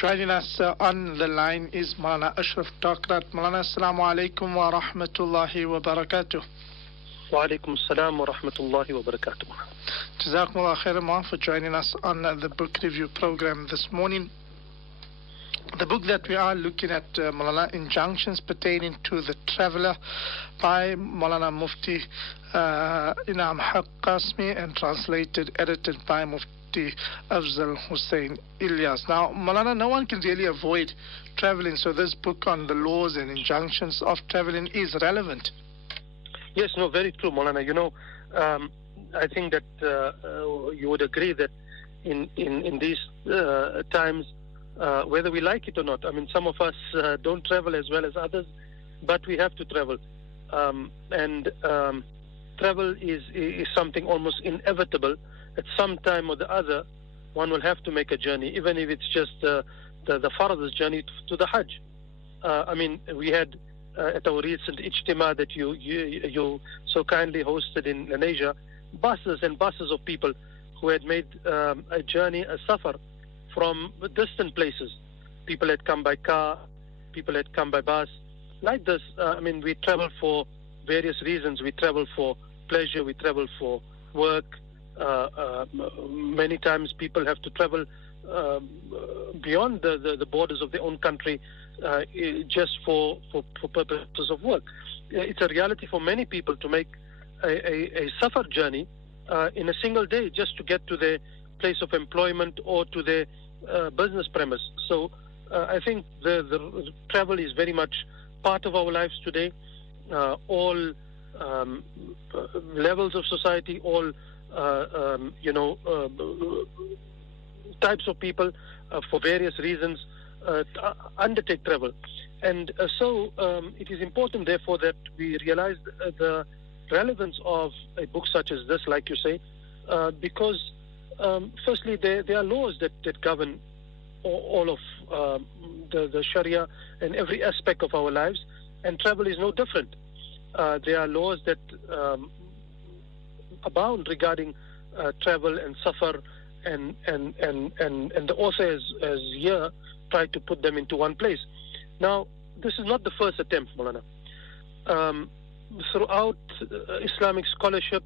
Joining us on the line is Maulana Ashraf Takrat. Maulana, Assalamu alaikum wa rahmatullahi wa barakatuh. Wa alaikum assalam wa rahmatullahi wa barakatuh. Jazakumullah khairan for joining us on the book review program this morning. The book that we are looking at, Maulana, Injunctions Pertaining to the Traveler, by Maulana Mufti Inam Haq Qasmi, and edited by Mufti Afzal Hussain Ilyas. Now, Maulana, no one can really avoid traveling, so this book on the laws and injunctions of traveling is relevant. Yes, no, very true, Maulana. I think that you would agree that in these times, whether we like it or not, I mean, some of us don't travel as well as others, but we have to travel. Travel is something almost inevitable. At some time or the other, one will have to make a journey, even if it's just the farthest journey to the Hajj. I mean, we had at our recent ijtima that you so kindly hosted in Malaysia, buses and buses of people who had made a journey, a safar, from distant places. People had come by car, people had come by bus. Like this, I mean, we travel for various reasons. We travel for pleasure, we travel for work. Many times people have to travel beyond the borders of their own country just for purposes of work. It's a reality for many people to make a safar journey in a single day just to get to their place of employment or to their business premise. So I think the travel is very much part of our lives today. All levels of society, all types of people for various reasons undertake travel. And so it is important, therefore, that we realize the relevance of a book such as this, like you say, because firstly, there are laws that govern all of the Sharia and every aspect of our lives, and travel is no different. There are laws that abound regarding travel and safar, and the author has here tried to put them into one place. Now, this is not the first attempt, Maulana. Throughout Islamic scholarship,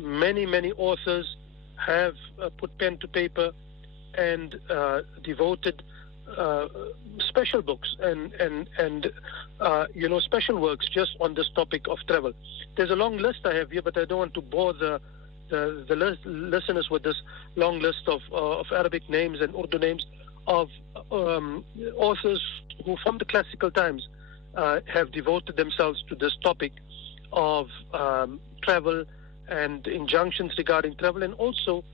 many authors have put pen to paper and devoted special books and special works just on this topic of travel. There's a long list I have here, but I don't want to bore the listeners with this long list of Arabic names and Urdu names of authors who from the classical times have devoted themselves to this topic of travel and injunctions regarding travel, and also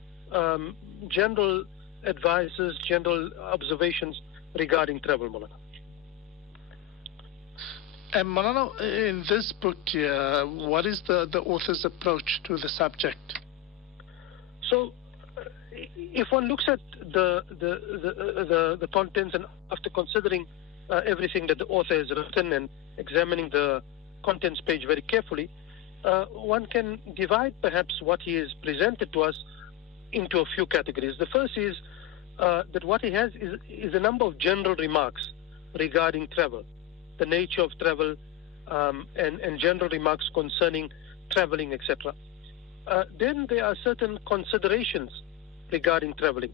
general advices, general observations regarding travel, Maulana. And Maulana, in this book here, what is the author's approach to the subject? So, if one looks at the contents, and after considering everything that the author has written and examining the contents page very carefully, one can divide perhaps what he has presented to us into a few categories. The first is that what he has is a number of general remarks regarding travel, the nature of travel, and general remarks concerning traveling, etc. Then there are certain considerations regarding traveling.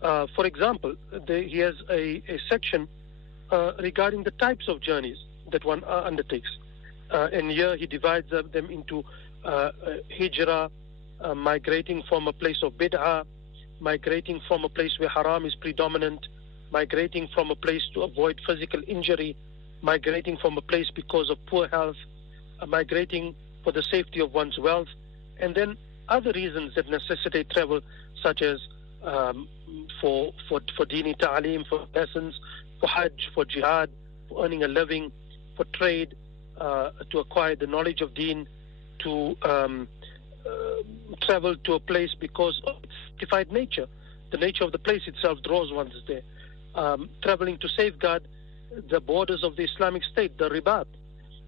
For example, he has a section regarding the types of journeys that one undertakes. And here he divides them into hijrah, migrating from a place of bid'ah, migrating from a place where haram is predominant, migrating from a place to avoid physical injury, migrating from a place because of poor health, migrating for the safety of one's wealth, and then other reasons that necessitate travel, such as for dini ta'aleem, for lessons, for hajj, for jihad, for earning a living, for trade, to acquire the knowledge of deen, to travel to a place because of its sanctified nature. The nature of the place itself draws one there. Traveling to safeguard the borders of the Islamic State, the ribat,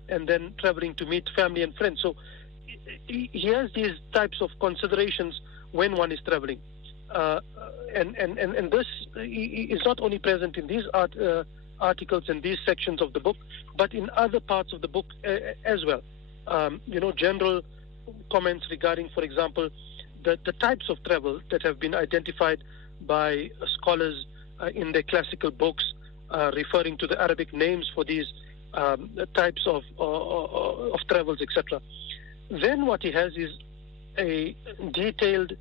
and then traveling to meet family and friends. So he has these types of considerations when one is traveling. and this is not only present in these articles and these sections of the book, but in other parts of the book as well. General comments regarding, for example, the types of travel that have been identified by scholars in their classical books, referring to the Arabic names for these types of travels, etc. Then what he has is a detailed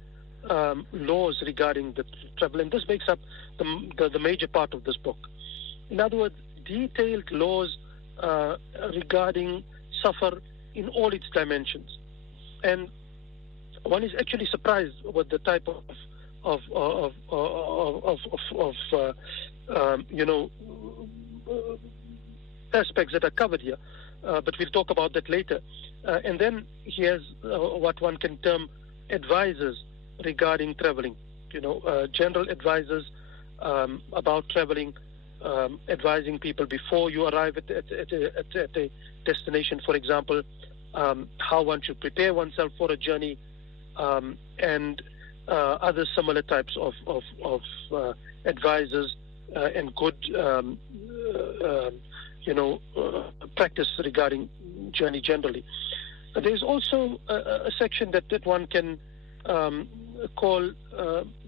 laws regarding the travel, and this makes up the major part of this book. In other words, detailed laws regarding safar in all its dimensions. And one is actually surprised with the type of aspects that are covered here. But we'll talk about that later. And then he has what one can term advisors regarding traveling. General advisors about traveling, advising people before you arrive at a destination, for example, how one should prepare oneself for a journey, and other similar types of advisors and good practice regarding journey generally. There's also a section that one can call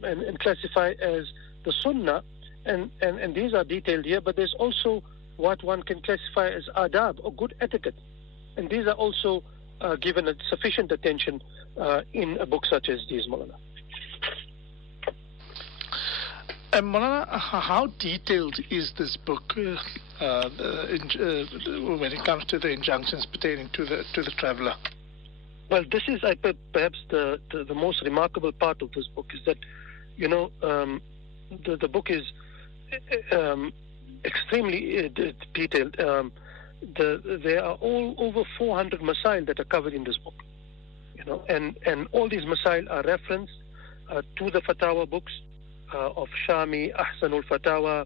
and classify as the sunnah, and these are detailed here, but there's also what one can classify as adab, or good etiquette, and these are also given sufficient attention in a book such as these, Maulana. Maulana, how detailed is this book when it comes to the injunctions pertaining to the traveler? Well, this is perhaps the most remarkable part of this book, is that the book is extremely detailed. There are over 400 masail that are covered in this book, and all these masail are referenced to the fatawa books of Shami, Ahsanul Fatawa,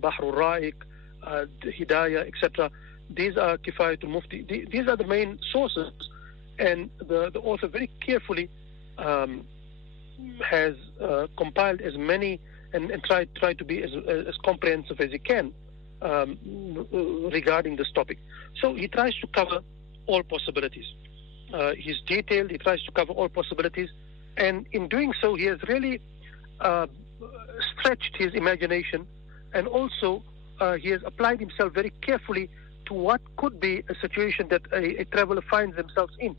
Bahrul Ra'iq, Hidayah, etc. These are Kifayatul Mufti. These are the main sources, and the author very carefully has compiled as many and tried to be as comprehensive as he can regarding this topic. So he tries to cover all possibilities. He's detailed, he tries to cover all possibilities, and in doing so he has really stretched his imagination, and also he has applied himself very carefully to what could be a situation that a traveler finds themselves in.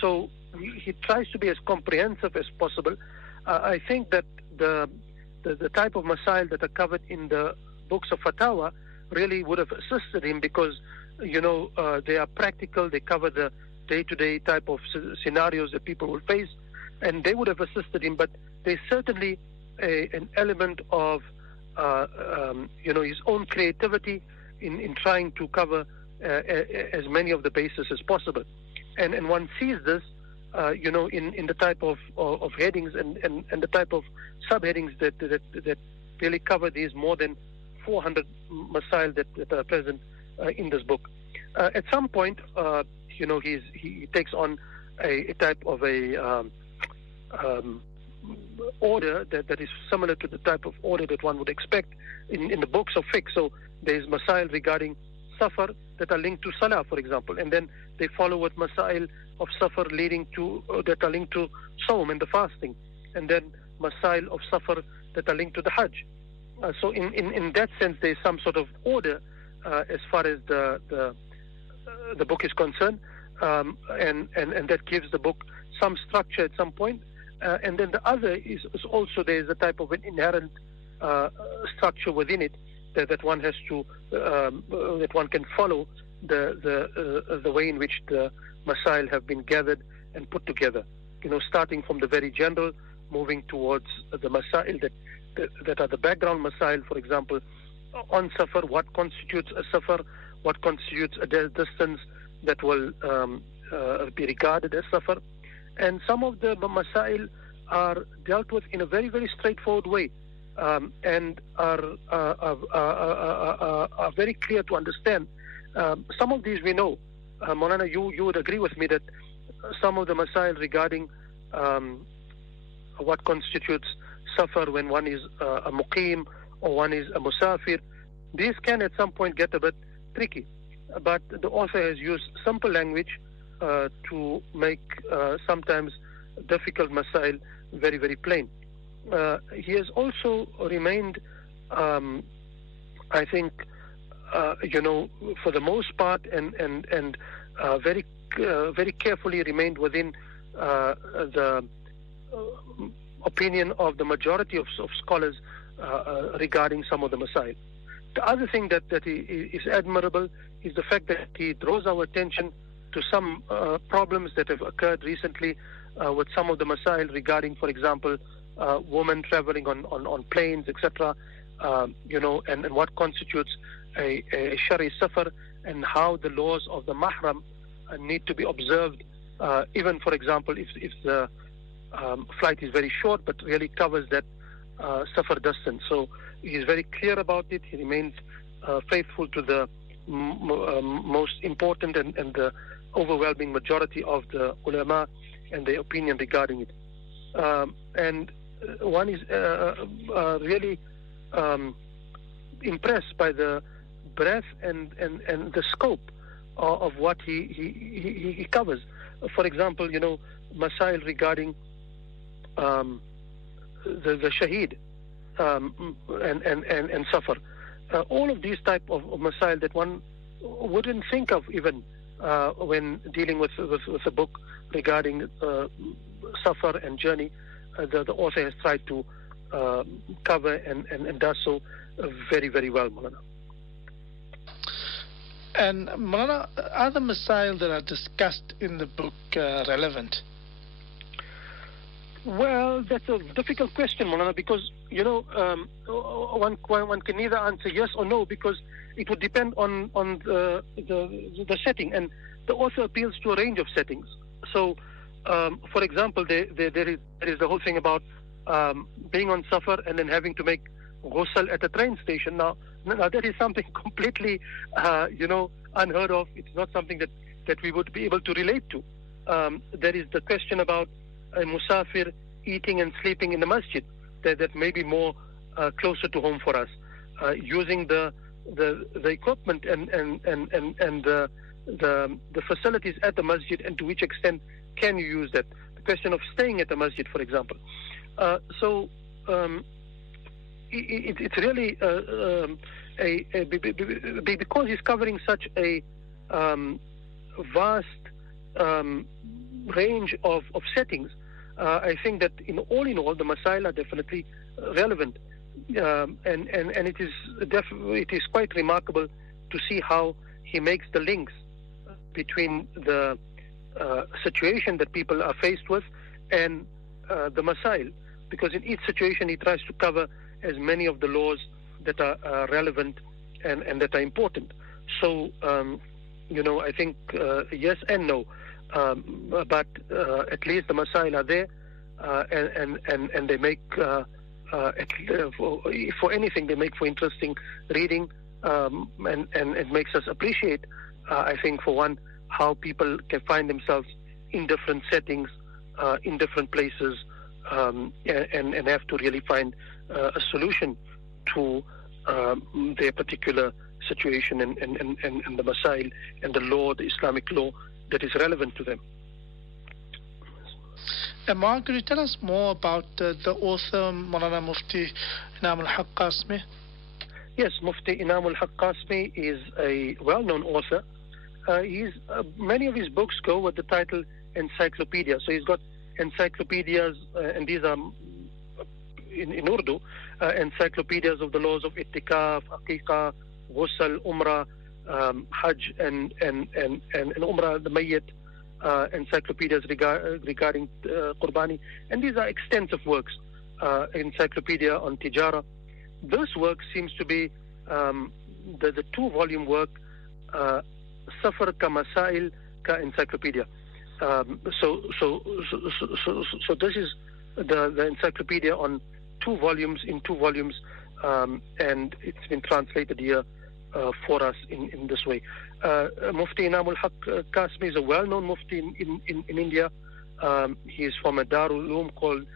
So he tries to be as comprehensive as possible. I think that the type of masail that are covered in the books of Fatawa really would have assisted him, because they are practical, they cover the day-to-day type of scenarios that people will face, and they would have assisted him. But there's certainly an element of his own creativity in trying to cover as many of the bases as possible, and one sees this in the type of headings and the type of subheadings that really cover these more than 400 masail that are present in this book. At some point, he takes on a type of order that is similar to the type of order that one would expect in the books of fiqh. So there's masail regarding safar that are linked to salah, for example, and then they follow with masail of safar leading to that are linked to sawm and the fasting, and then masail of safar that are linked to the hajj. So in that sense, there's some sort of order as far as the book is concerned, and that gives the book some structure at some point. And then the other is also there's a type of an inherent structure within it that one has to that one can follow the way in which the masail have been gathered and put together. Starting from the very general, moving towards the masail that are the background masail. For example, on safar, what constitutes a safar, what constitutes a distance that will be regarded as safar. And some of the masail are dealt with in a very, very straightforward way, and are very clear to understand. Some of these we know. Maulana, you would agree with me that some of the masail regarding what constitutes safar when one is a muqim or one is a musafir. These can at some point get a bit tricky, but the author has used simple language to make sometimes difficult masail very, very plain. He has also remained, I think, for the most part, and very carefully remained within the opinion of the majority of scholars regarding some of the masail. The other thing that is admirable is the fact that he draws our attention to some problems that have occurred recently with some of the masail regarding, for example, women traveling on planes, etc., and what constitutes a shari safar, and how the laws of the mahram need to be observed, even, for example, if the flight is very short but really covers that safar distance. So he is very clear about it. He remains faithful to the most important and the overwhelming majority of the ulama and their opinion regarding it. And one is really impressed by the breadth and the scope of what he covers. For example, masail regarding the shaheed and safar. All of these type of masail that one wouldn't think of even when dealing with a book regarding safar and journey, the author has tried to cover and does so very, very well, Maulana. And Maulana, are the masail that are discussed in the book relevant? Well, that's a difficult question, Maulana, because one can neither answer yes or no, because it would depend on the setting, and the author appeals to a range of settings. So, for example, there is the whole thing about being on safar and then having to make ghusl at a train station. Now that is something completely unheard of. It's not something that we would be able to relate to. There is the question about a musafir eating and sleeping in the masjid that may be more closer to home for us, using the equipment and the facilities at the masjid, and to which extent can you use that. The question of staying at the masjid, for example. So it's really because he's covering such a vast range of settings. I think that in all, the masail are definitely relevant, and it is quite remarkable to see how he makes the links between the situation that people are faced with and the masail, because in each situation he tries to cover as many of the laws that are relevant and that are important. So I think yes and no. But at least the masail are there, and they make, for anything, they make for interesting reading, and it makes us appreciate, I think, for one, how people can find themselves in different settings, in different places, and have to really find a solution to their particular situation and the masail and the law, the Islamic law, that is relevant to them. Mark, could you tell us more about the author, Maulana Mufti Inam al-Haq Qasmi? Yes, Mufti Inam al-Haq Qasmi is a well-known author. Many of his books go with the title encyclopedia. So he's got encyclopedias, and these are in Urdu, encyclopedias of the laws of Ittikaf, Aqiqah, Ghusl, Umrah, Hajj, and Umrah, the Mayyit, encyclopedias regarding Qurbani. And these are extensive works. Encyclopedia on Tijara. This work seems to be the two-volume work, Safar ka Masail ka Encyclopedia. So this is the encyclopedia on two volumes, and it's been translated here for us in this way. Mufti Inam al-Haq Qasmi is a well-known mufti in India. He is from a Darul Uloom called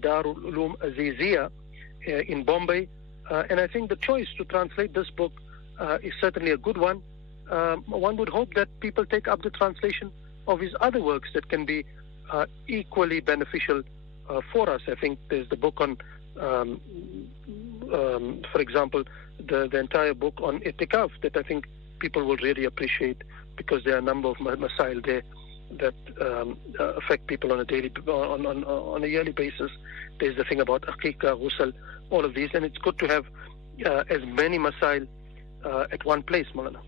Darul Uloom Azizia in Bombay. And I think the choice to translate this book is certainly a good one. One would hope that people take up the translation of his other works that can be equally beneficial for us. I think there's the book on, for example, the entire book on itikaf that I think people will really appreciate, because there are a number of masail there that affect people on a daily, on a yearly basis. There's the thing about aqiqah, ghusl, all of these, and it's good to have as many masail at one place, Maulana.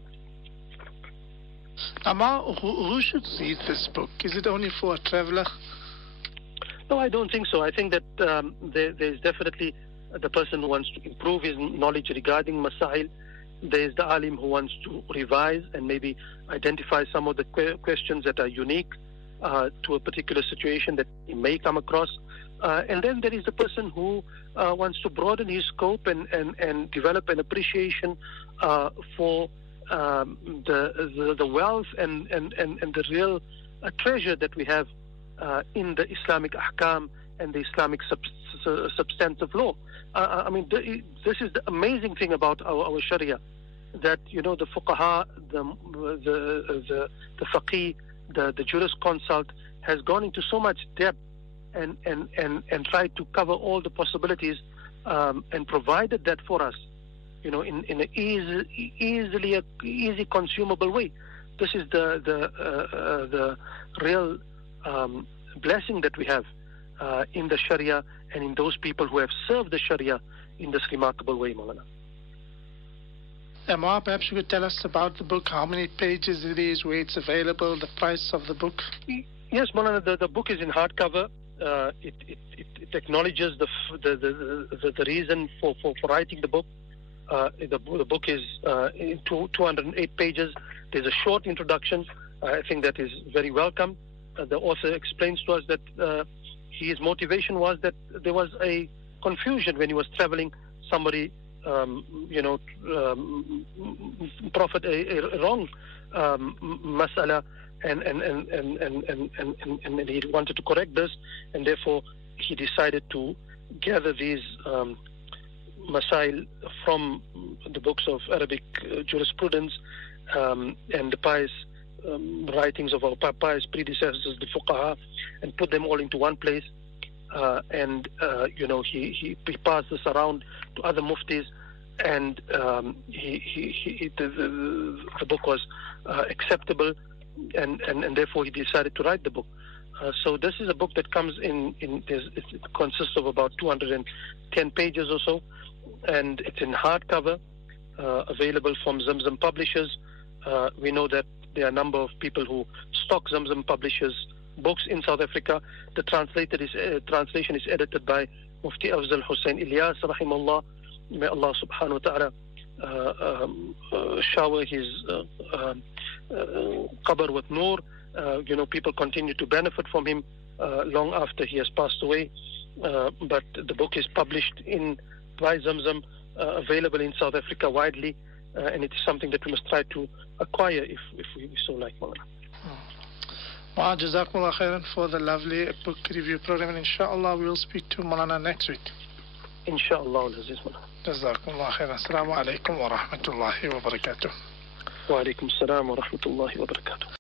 Amma, who should read this book? Is it only for a traveler? No, I don't think so. I think that there's definitely the person who wants to improve his knowledge regarding masail. There's the alim who wants to revise and maybe identify some of the questions that are unique to a particular situation that he may come across. And then there is the person who wants to broaden his scope and develop an appreciation for the wealth and the real treasure that we have in the Islamic ahkam and the Islamic substantive law. I mean, this is the amazing thing about our Sharia, that, you know, the fuqaha, the faqih, the jurisconsult has gone into so much depth and tried to cover all the possibilities and provided that for us, you know, in an easy consumable way. This is the real blessing that we have in the Sharia and in those people who have served the Sharia in this remarkable way, Maulana. Amma, perhaps you could tell us about the book, how many pages it is, where it's available, the price of the book. Yes, Maulana, the book is in hardcover. It acknowledges the reason for writing the book. The book is in 208 pages. There's a short introduction. I think that is very welcome. The author explains to us that his motivation was that there was a confusion when he was traveling. Somebody, proffered a wrong mas'ala, and he wanted to correct this, and therefore he decided to gather these masail from the books of Arabic jurisprudence and the pious writings of our pious predecessors, the fuqaha, and put them all into one place. He passed this around to other muftis, and the book was acceptable, and therefore he decided to write the book. So this is a book that comes it consists of about 210 pages or so, and it's in hardcover, available from Zamzam Publishers. We know that there are a number of people who stock Zamzam Publishers books in South Africa. The translation is edited by Mufti Afzal Hussain Ilyas, rahimahullah. May Allah subhanahu wa ta'ala shower his qabr with nur. People continue to benefit from him long after he has passed away. But the book is published by Zamzam, available in South Africa widely, and it is something that we must try to acquire if we so like, Maulana. Wa jazakumullah khairan for the lovely book review program, and inshallah we will speak to Maulana next week. Inshallah, Aziz Maulana. Jazakumullah khairan. Assalamu alaikum wa rahmatullahi wa barakatuh. Wa alaikum assalam wa rahmatullahi wa barakatuh.